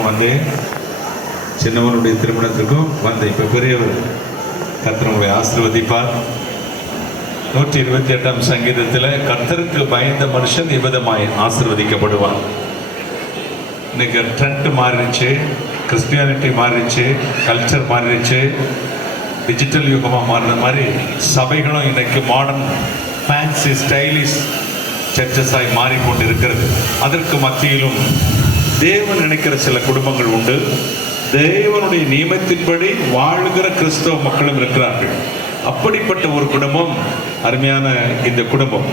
திருமணத்துக்கும் வந்தேன், சின்னவனுடைய திருமணத்துக்கும் வந்தேன். இப்போ பெரியவர் கர்த்தர் உங்களை ஆசீர்வதிப்பார். 128ஆம் சங்கீதத்தில் கர்த்தருக்கு பயந்த மனுஷன் இவ்விதமாய் ஆசீர்வதிக்கப்படுவான். இன்னைக்கு ட்ரெண்ட் மாறிடுச்சு, கிறிஸ்டியானிட்டி மாறிடுச்சு, கல்ச்சர் மாறிடுச்சு, டிஜிட்டல் யுகமாக மாறின மாதிரி சபைகளும் இன்னைக்கு மாடர்ன் ஃபேன்சி ஸ்டைலிஷ் சர்ச்சஸாய் மாறிக்கொண்டு இருக்கிறது. அதற்கு மத்தியிலும் தேவன் நினைக்கிற சில குடும்பங்கள் உண்டு. தேவனுடைய நியமத்தின்படி வாழ்கிற கிறிஸ்தவ மக்களும் இருக்கிறார்கள். அப்படிப்பட்ட ஒரு குடும்பம் அருமையான இந்த குடும்பம்.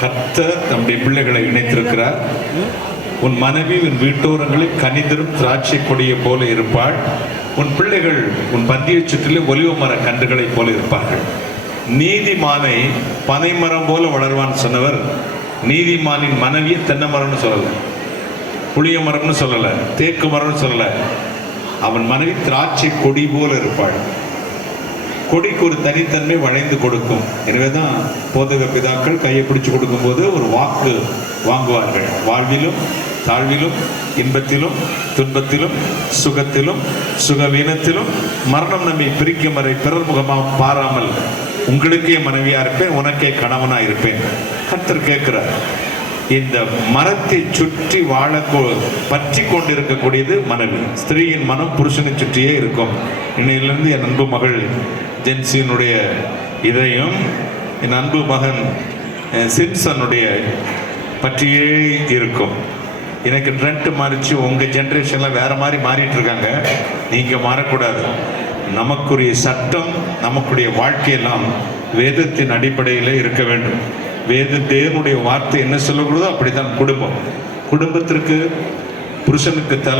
கர்த்தர் நம்முடைய பிள்ளைகளை இணைத்திருக்கிறார். உன் மனைவி உன் வீட்டோரங்களில் கனிதரும் திராட்சை கொடியை போல இருப்பாள். உன் பிள்ளைகள் உன் பந்தியை சுற்றிலும் ஒலிவ மர கன்றுகளைப் போல இருப்பார்கள். நீதிமானை பனைமரம் போல வளர்வான்னு சொன்னவர், நீதிமானின் மனைவியை தென்னை மரம்னு சொல்லலை, புளிய மரம்னு சொல்லலை, தேக்கு மரம்னு சொல்லலை. அவன் மனைவி திராட்சை கொடி போல இருப்பாள். கொடிக்கு ஒரு தனித்தன்மை வளைந்து கொடுக்கும். எனவேதான் போதக பிதாக்கள் கையை பிடிச்சு கொடுக்கும்போது ஒரு வாக்கு வாங்குவார்கள். வாழ்விலும் தாழ்விலும் இன்பத்திலும் துன்பத்திலும் சுகத்திலும் சுகவீனத்திலும் மரணம் நம்மை பிரிக்கும் வரை பிறர் முகமாக பாராமல் உங்களுக்கே மனைவியா இருப்பேன், உனக்கே கணவனா இருப்பேன். கர்த்தர் கேட்கிறார். இந்த மரத்தை சுற்றி வாழ பற்றி கொண்டிருக்கக்கூடியது மனைவி. ஸ்திரீயின் மனம் புருஷனை சுற்றியே இருக்கும். இன்னையிலிருந்து என் அன்பு மகள் ஜென்சியினுடைய இதயம் என் அன்பு மகன் சிம்சனுடைய பற்றியே இருக்கும். எனக்கு ட்ரெண்ட் மாறிச்சு. உங்கள் ஜென்ரேஷனில் வேற மாதிரி மாறிட்டு இருக்காங்க. நீங்கள் மாறக்கூடாது. நமக்குரிய சட்டம், நமக்குடைய வாழ்க்கையெல்லாம் வேதத்தின் அடிப்படையில் இருக்க வேண்டும். தேவனுடைய வார்த்தை என்ன சொல்லக்கூடாதோ அப்படித்தான் குடும்பம். குடும்பத்திற்கு புருஷனுக்கு தலை